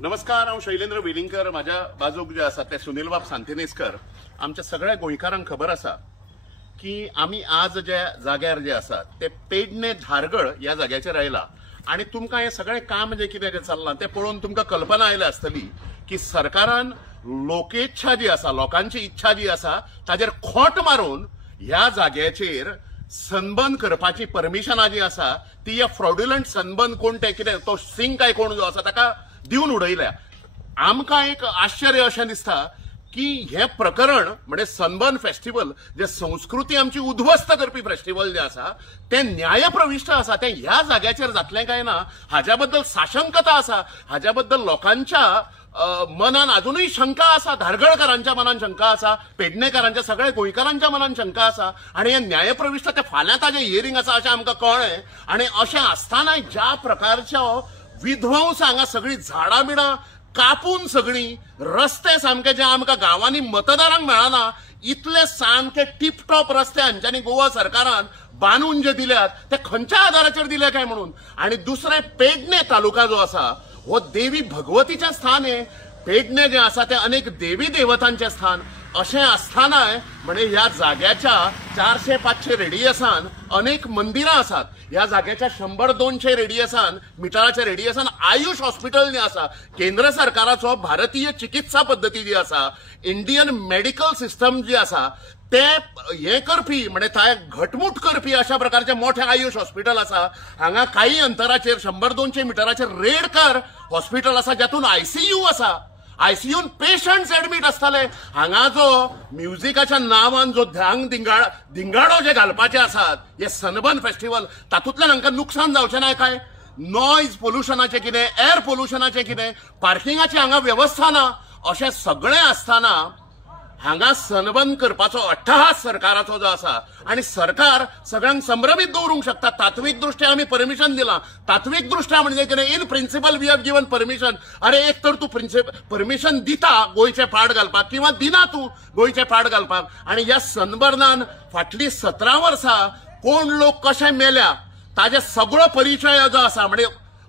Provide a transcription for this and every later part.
नमस्कार, हांव शैलेंद्र वेलिंगकर. माझ्या बाजूक जे आसा ते सुनील बाब सांतिनेस्कर. आमच्या सगळ्या गोंयकारांक खबर आसा की आमी आज ज्या जाग्यार जे आसा ते पेडणे धारगळ ह्या जाग्याचेर आयला आणि तुमकां हे सगळें काम जे कितें चल्लां ते पळोवन तुमकां कल्पना आयल्या आसतली की सरकारान लोकेच्छा जी आसा, लोकांची इच्छा जी आसा ताजेर खोट मारून ह्या जाग्याचेर सनबर्न करपाची परमिशनां जी आसा ती या फ्रॉड्युलंट सनबर्न कोण ते कितें तो सिंग काय कोण जो आसा ताका दिवन उडयल्या. आमकां एक आश्चर्य अशें दिसता की हे प्रकरण म्हणजे सनबर्न फेस्टिवल जे संस्कृती आमची उद्ध्वस्त करपी फेस्टिवल जे आसा ते न्यायप्रविष्ट आसा ते ह्या जाग्याचेर जातलें काय ना हाच्या बद्दल साशंकता आसा. हाच्या बद्दल लोकांच्या मनान अजूनही शंका आसा, धारगळकारांच्या मनान शंका आसा, पेडणेकारांच्या सगळ्या गोंयकारांच्या मनान शंका आसा आणि हे न्यायप्रविष्ट ते फाल्यां ताजें हियरिंग आसा अशें आमकां कळ्ळें. आणि अशें आसतानाय ज्या प्रकारच्यो विध्वंस हांगा सगळीं झाडां बिडां कापून सगळीं रस्ते सामके जे आमकां गांवांनी मतदारांक मेळना इतले सामके टिपटॉप रस्ते हांच्यांनी गोवा सरकारान बांदून जे दिल्यात ते खंयच्या आदाराचेर दिले काय म्हणून. आणि दुसरे पेडणे तालुका जो आसा हो देवी भगवतीचें स्थान आहे. पेडणे जे आसा ते अनेक देवी देवतांचे स्थान अशें आसतानाय म्हणजे ह्या जाग्याच्या 400-500 रेडियसान अनेक मंदिरां आसात. ह्या जाग्याच्या 100-200 रेडियसान मिटराच्या रेडियसान आयुष हॉस्पिटल जे आसा, केंद्र सरकाराचो भारतीय चिकित्सा पद्दती जी आसा, इंडियन मेडिकल सिस्टम जी आसा ते हे करपी म्हणजे काय घटमूट करपी अशा प्रकारचे मोठे आयुष हॉस्पिटल आसा. हांगा काही अंतराचेर 100-200 मिटराचेर रेडकर हॉस्पिटल आसा ज्यातून आयसीयू आसा. आयसीयून पेशंट्स एडमिट आसताले. हांगा जो म्युझिकाच्या नांवान जो दिंगाडो जे घालपाचे आसात हे सनबर्न फेस्टिवल तातूंतल्यान हांकां नुकसान जावचें ना काय? नॉयज पोल्युशनाचें कितें, एअर पोल्युशनाचें कितें, पार्किंगाची हांगा व्यवस्था ना अशें सगळें आसताना हांगा सनबर्न करपाचो अट्टहास सरकाराचो जो आसा आणि सरकार सगळ्यांक संभ्रमित दवरूंक शकता. तात्विक दृश्ट्या आमी परमिशन दिलां. तात्विक दृश्ट्या म्हणजे कितें, in principle we have given permission. अरे एक तर तूं परमिशन दिता गोंयचे पाड घालपाक किंवा दिना तूं गोंयचे पाड घालपाक. आणि ह्या सनबर्नान फाटलीं 17 वर्सां कोण लोक कशे मेल्या ताजे सगळो परिचय जो आसा म्हणजे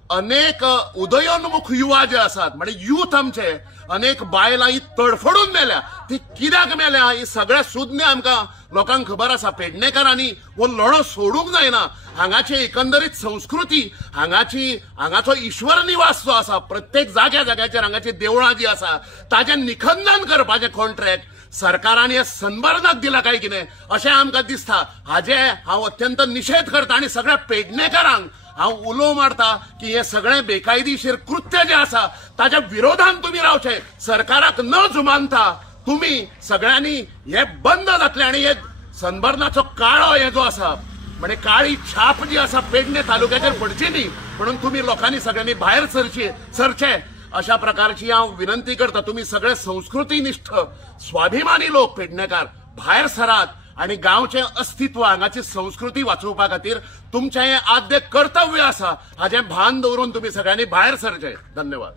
अनेक उदयोन्मुख युवा जे आसात म्हणजे युथ आमचे अनेक बायलां ही तडफडून मेल्या. ती कित्याक मेल्या ही सगळ्या सुज्ञ आमकां लोकांक खबर आसा. पेडणेकारांनी हो लढो सोडूंक जायना. हांगाची एकंदरीत संस्कृती, हांगाचो ईश्वर निवास जो आसा, प्रत्येक जाग्याचेर हांगाची देवळां जी आसा ताजें निखंदन करपाचें कॉन्ट्रॅक्ट सरकारान हे सनबर्नाक दिला काय कितें अशें आमकां दिसता. हाजे हांव अत्यंत निशेध करता आणि सगळ्या पेडणेकारांक हांव उलो मारता की हे सगळें बेकायदेशीर कृत्य जे आसा ताच्या विरोधान तुम्ही रावचे. सरकाराक न जुमानता तुम्ही सगळ्यांनी हे बंद जातले आणि हे सनबर्नाचो काळो हे जो आसा म्हणजे काळी छाप जी आसा पेडणे तालुक्याचेर पडची न्ही म्हणून तुम्ही लोकांनी सगळ्यांनी भायर सरचे अशा प्रकारची हांव विनंती करता. तुम्ही सगळे संस्कृतीनिष्ठ स्वाभिमानी लोक पेडणेकार भायर सरात आणि गांवचे अस्तित्व हांगाची संस्कृती वाचोवपा खातीर तुमचें हें आद्य कर्तव्य आसा हाचें भान दवरून तुम्ही सगळ्यांनी भायर सरचे. धन्यवाद.